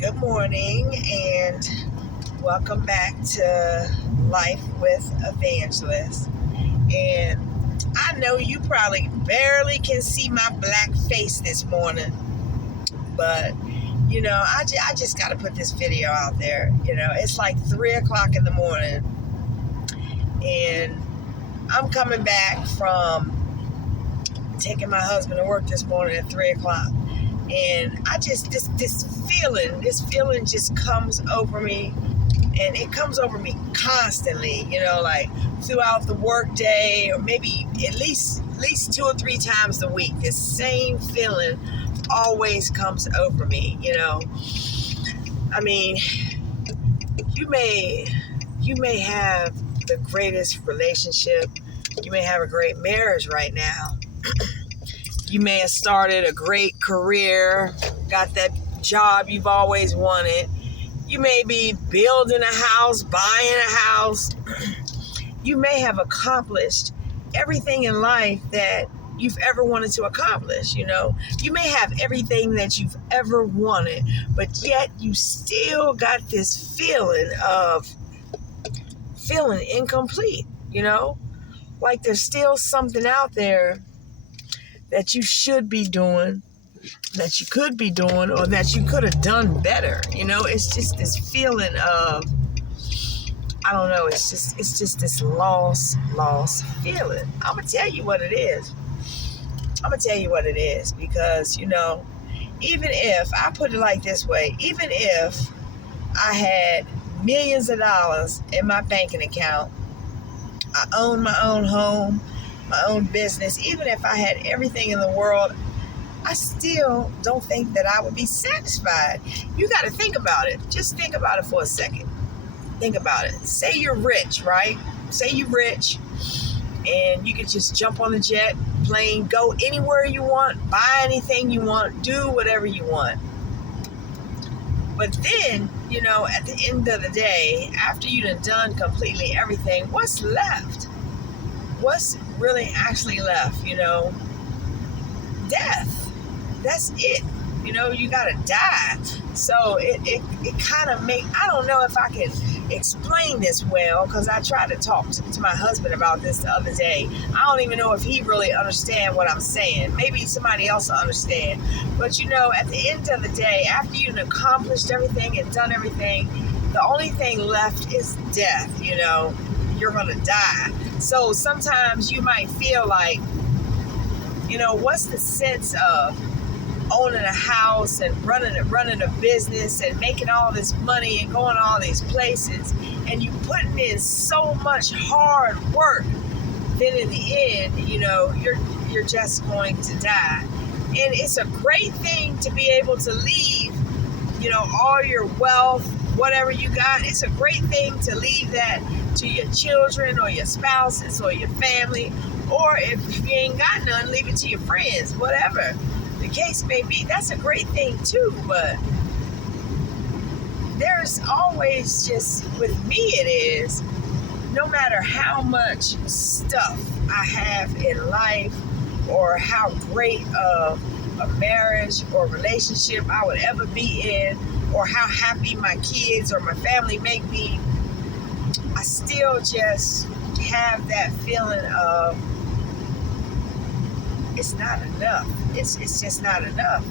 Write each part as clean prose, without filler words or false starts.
Good morning and welcome back to Life with Evangelist. And I know you probably barely can see my black face this morning, but I just got to put this video out there. It's like 3 o'clock in the morning, and I'm coming back from taking my husband to work this morning at 3 o'clock. And I just, this feeling just comes over me, and it comes over me constantly, like throughout the work day, or maybe at least 2 or 3 times a week. This same feeling always comes over me. I mean, you may have the greatest relationship. You may have a great marriage right now. You may have started a great career, got that job you've always wanted. You may be building a house, buying a house. You may have accomplished everything in life that you've ever wanted to accomplish. You may have everything that you've ever wanted, but yet you still got this feeling of feeling incomplete, like there's still something out there that you should be doing, that you could be doing, or that you could have done better. It's just this feeling of, I don't know, it's just this lost feeling. I'm gonna tell you what it is. Because even if I put it like this way, even if I had millions of dollars in my banking account, I own my own home, my own business, even if I had everything in the world, I still don't think that I would be satisfied. You got to think about it. Just think about it for a second. Think about it. Say you're rich, right? Say you're rich and you could just jump on a jet plane, go anywhere you want, buy anything you want, do whatever you want. But then, at the end of the day, after you've done completely everything, what's left? What's really actually left? Death. That's it. You gotta die. So it kind of I don't know if I can explain this well, because I tried to talk to my husband about this the other day. I don't even know if he really understands what I'm saying. Maybe somebody else will understand. But at the end of the day, after you've accomplished everything and done everything, the only thing left is death. You're gonna die. So sometimes you might feel like, what's the sense of owning a house and running a business and making all this money and going all these places, and you putting in so much hard work, then in the end, you're just going to die. And it's a great thing to be able to leave, all your wealth, whatever you got. It's a great thing to leave that to your children or your spouses or your family, or if you ain't got none, leave it to your friends, whatever the case may be. That's a great thing too. But there's always, just with me it is, no matter how much stuff I have in life, or how great of a marriage or relationship I would ever be in, or how happy my kids or my family make me, I still just have that feeling of it's not enough. It's just not enough,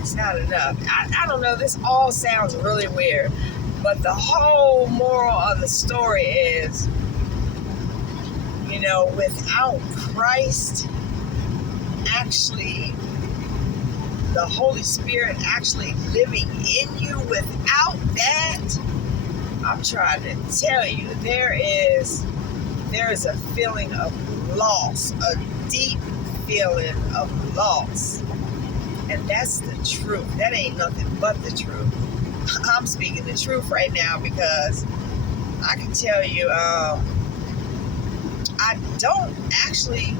It's not enough. I don't know, this all sounds really weird, but the whole moral of the story is, without Christ, actually, the Holy Spirit actually living in you, without that, I'm trying to tell you, there is a feeling of loss, a deep feeling of loss. And that's the truth. That ain't nothing but the truth. I'm speaking the truth right now, because I can tell you, I don't actually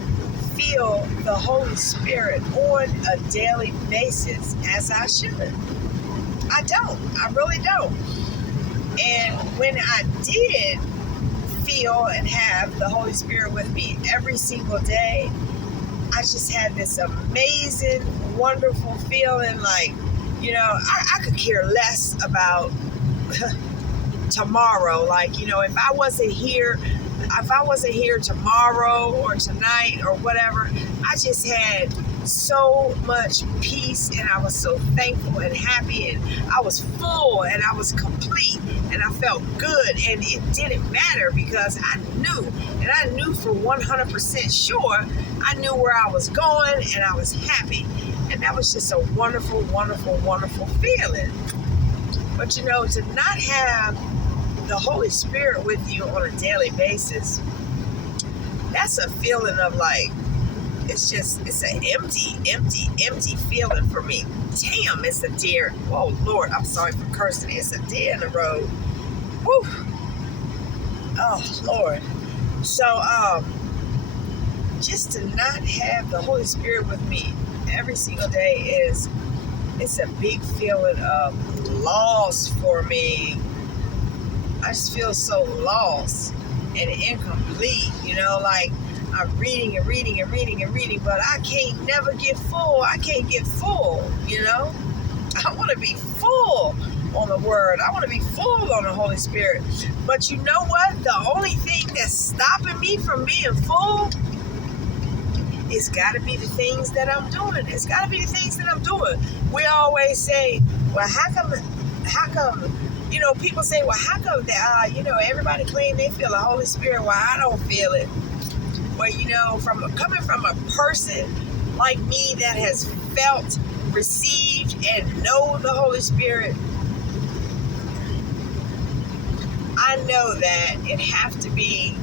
feel the Holy Spirit on a daily basis as I should. I don't. I really don't. And when I did feel and have the Holy Spirit with me every single day, I just had this amazing, wonderful feeling like You know, I could care less about tomorrow. Like, you know, if I wasn't here tomorrow or tonight or whatever, I just had so much peace, and I was so thankful and happy, and I was full and I was complete, and I felt good, and it didn't matter because I knew for 100% sure I knew where I was going, and I was happy, and that was just a wonderful, wonderful, wonderful feeling. But you know, to not have the Holy Spirit with you on a daily basis, that's a feeling of like, it's an empty feeling for me. Damn, it's a deer. Oh Lord, I'm sorry for cursing. It's a deer in the road. Woo. Oh Lord. So just to not have the Holy Spirit with me every single day it's a big feeling of loss for me. I just feel so lost and incomplete, you know, like I'm reading, but I can't never get full. I can't get full, you know. I want to be full on the Word. I want to be full on the Holy Spirit. But you know what? The only thing that's stopping me from being full, it's got to be the things that I'm doing. It's got to be the things that I'm doing. We always say, well, how come, you know, people say, well, how come that, you know, everybody claim they feel the Holy Spirit, well, I don't feel it. Well, you know, coming from a person like me that has felt, received, and know the Holy Spirit, I know that it have to be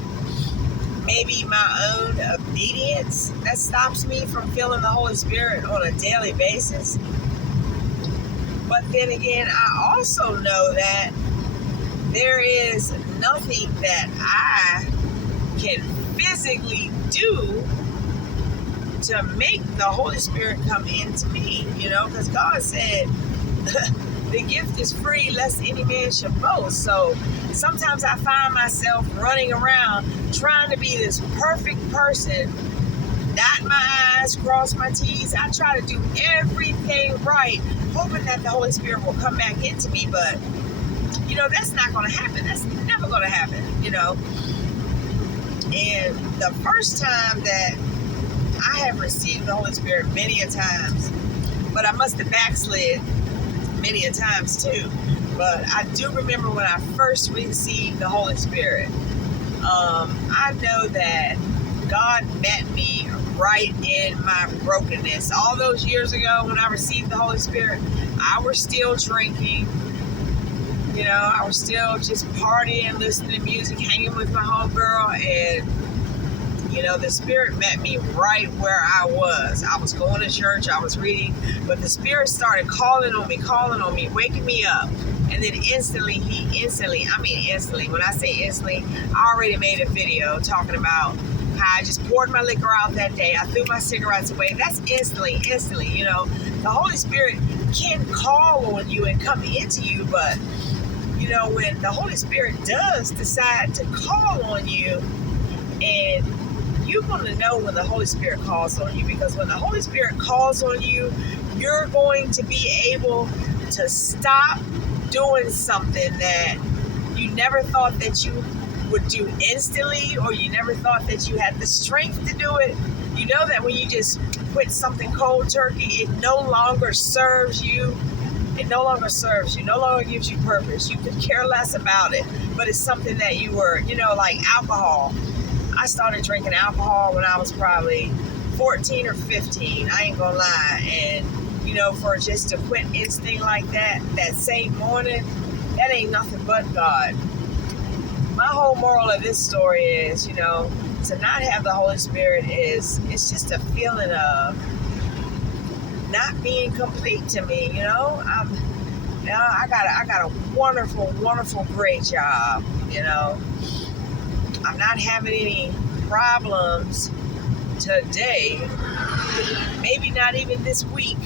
maybe my own obedience that stops me from feeling the Holy Spirit on a daily basis. But then again, I also know that there is nothing that I can physically do to make the Holy Spirit come into me, you know, because God said the gift is free lest any man should boast. So sometimes I find myself running around trying to be this perfect person, dot my I's, cross my T's. I try to do everything right, hoping that the Holy Spirit will come back into me, but you know, that's not going to happen. That's never going to happen, you know. And the first time that I have received the Holy Spirit many a times, but I must have backslid many a times too. But I do remember when I first received the Holy Spirit. I know that God met me right in my brokenness. All those years ago when I received the Holy Spirit, I was still drinking. You know, I was still just partying, listening to music, hanging with my homegirl, and, you know, the Spirit met me right where I was. I was going to church, I was reading, but the Spirit started calling on me, waking me up. And then instantly, when I say instantly, I already made a video talking about how I just poured my liquor out that day. I threw my cigarettes away. That's instantly, you know. The Holy Spirit can call on you and come into you, but you know, when the Holy Spirit does decide to call on you, and you're going to know when the Holy Spirit calls on you, because when the Holy Spirit calls on you, you're going to be able to stop doing something that you never thought that you would do instantly, or you never thought that you had the strength to do it. You know that when you just quit something cold turkey, it no longer serves you. It no longer serves you, no longer gives you purpose. You could care less about it, but it's something that you were, you know, like alcohol. I started drinking alcohol when I was probably 14 or 15. I ain't gonna lie. And, you know, for just to quit instinct like that same morning, that ain't nothing but God. My whole moral of this story is, you know, to not have the Holy Spirit it's just a feeling of not being complete to me, you know. I got a wonderful, wonderful, great job, you know. I'm not having any problems today, maybe not even this week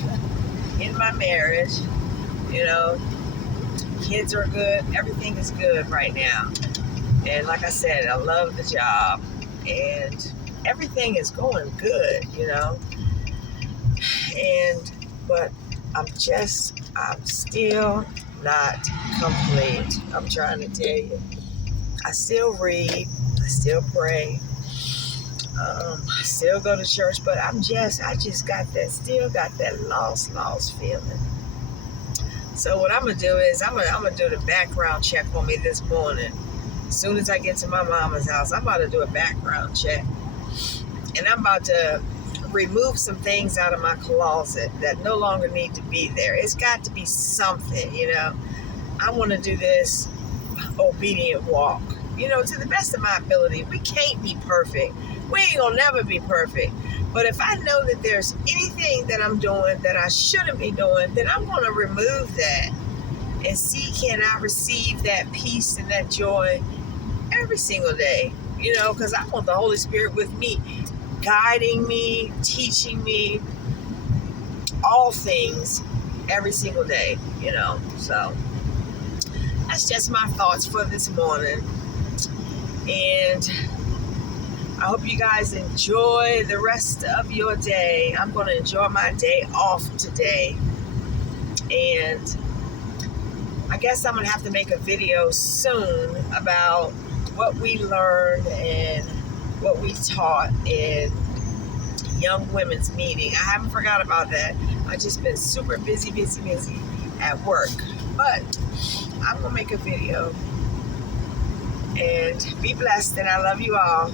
in my marriage, you know. Kids are good, everything is good right now. And like I said, I love the job and everything is going good, you know. But I'm still not complete. I'm trying to tell you. I still read, I still pray, I still go to church, but I just still got that lost feeling. So what I'm gonna do is I'm gonna do the background check on me this morning. As soon as I get to my mama's house, I'm about to do a background check, and I'm about to remove some things out of my closet that no longer need to be there. It's got to be something, I want to do this obedient walk, to the best of my ability. We can't be perfect. We ain't gonna never be perfect. But if I know that there's anything that I'm doing that I shouldn't be doing, then I'm gonna remove that and see, can I receive that peace and that joy every single day, because I want the Holy Spirit with me, guiding me, teaching me all things every single day, So that's just my thoughts for this morning. And I hope you guys enjoy the rest of your day. I'm going to enjoy my day off today. And I guess I'm going to have to make a video soon about what we learned and what we taught in Young Women's Meeting. I haven't forgot about that. I've just been super busy at work. But I'm going to make a video. And be blessed, and I love you all.